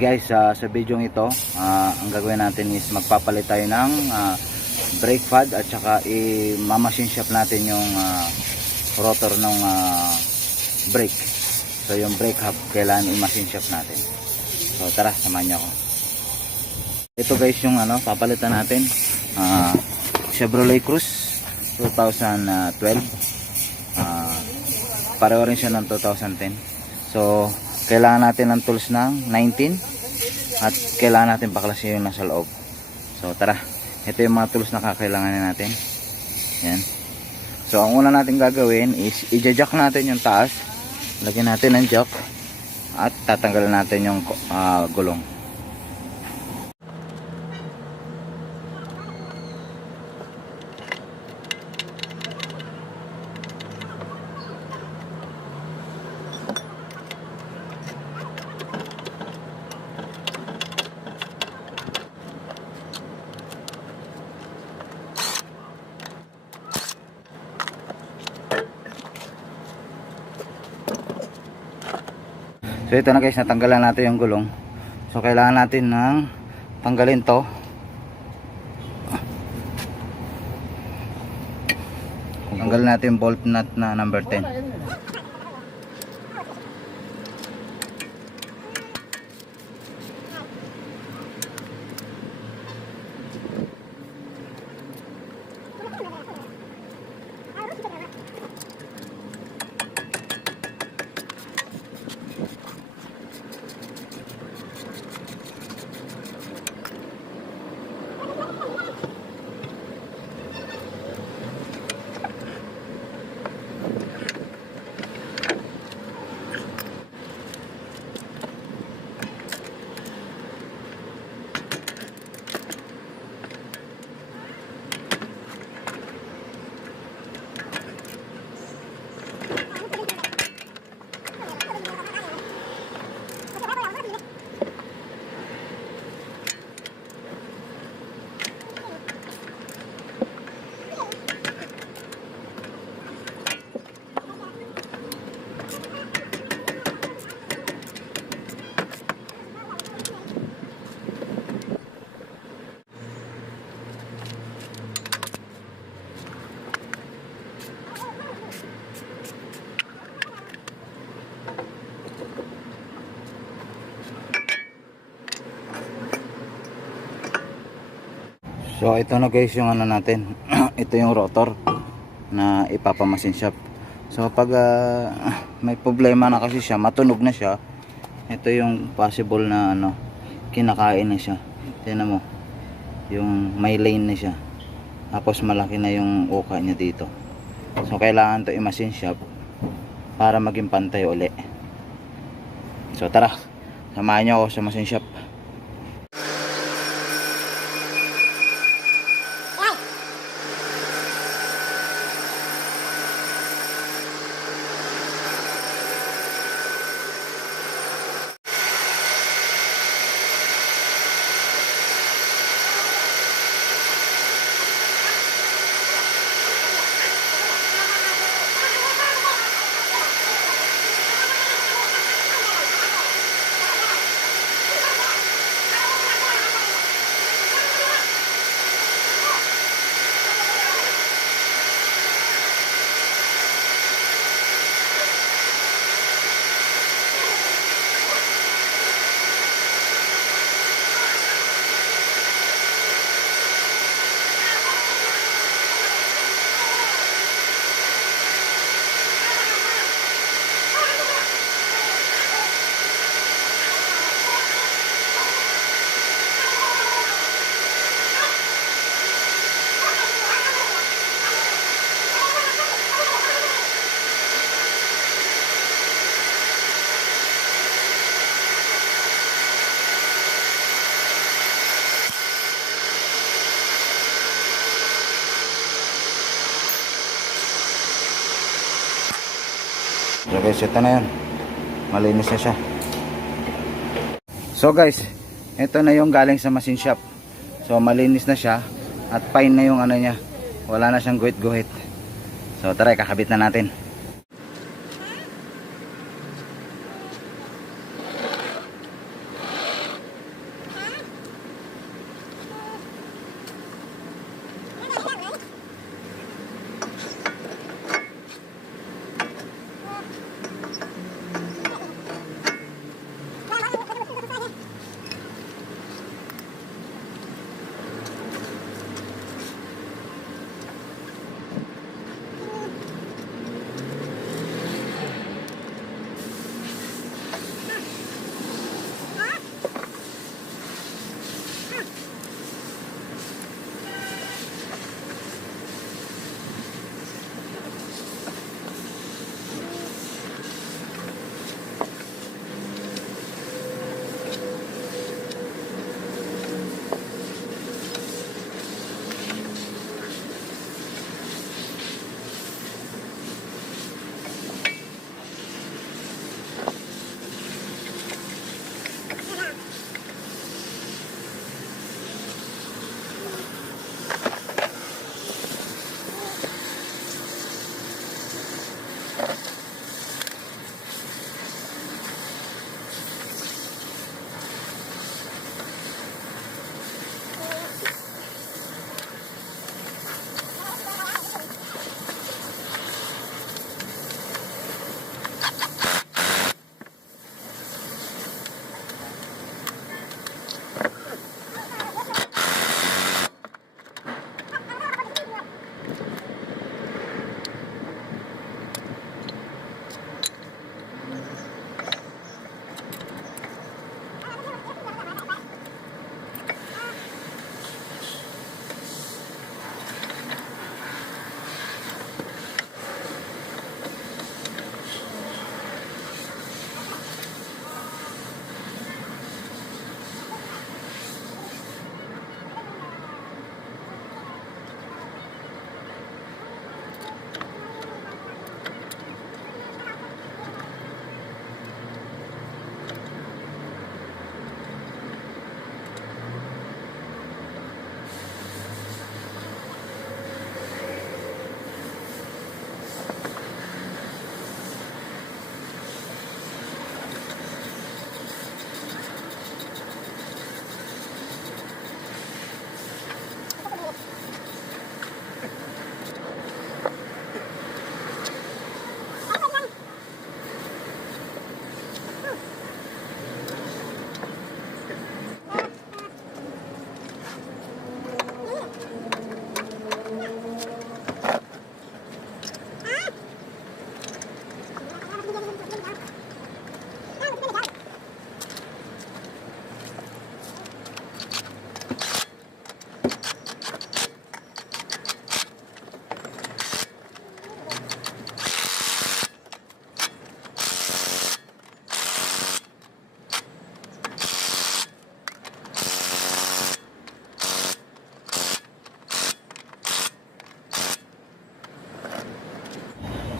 guys, sa video ito, ang gagawin natin is magpapalit tayo ng brake pad at saka i-machine shop natin yung rotor ng brake. So yung brake hub kailangan i-machine shop natin. So tara, samahan niyo ako. Ito guys yung papalitan natin, Chevrolet Cruze 2012. Pareho rin siya ng 2010. So kailangan natin ng tools ng 19 at kailangan natin baklasin yung nasa loob. So tara, ito yung mga tools na kakailanganin natin. Yan. So ang una natin gagawin is i-jack natin yung taas, lagyan natin ng jack at tatanggalin natin yung gulong. So ito na guys, natanggalan natin yung gulong. So kailangan natin ng tanggalin to. Tanggalin natin yung bolt nut na number 10. So ito na guys yung natin. Ito yung rotor na ipapamasin shop. So pag may problema na kasi siya, matunog na siya, ito yung possible na kinakain na siya. Tingnan mo, yung may lane na siya, tapos malaki na yung uka niya dito. So kailangan to i-machine shop para maging pantay uli. So tara, samahan niyo ako sa machine shop. So guys, ito na yun, malinis na siya. So guys, ito na yung galing sa machine shop. So malinis na siya at fine na yung niya, wala na siyang guhit-guhit. So tara, kakabit na natin.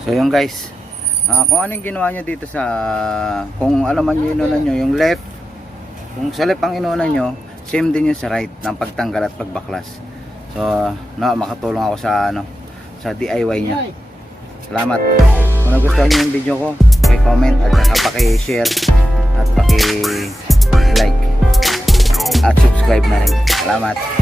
So yun guys, kung anong ginawa nyo dito sa, kung alam man nyo inunan nyo, yung left, kung sa left ang inunan nyo, same din yung sa right ng pagtanggal at pagbaklas. So makatulong ako sa sa DIY nyo. Salamat. Kung nagustuhan nyo yung video ko, paki-comment at saka paki-share at paki-like at subscribe na rin. Salamat.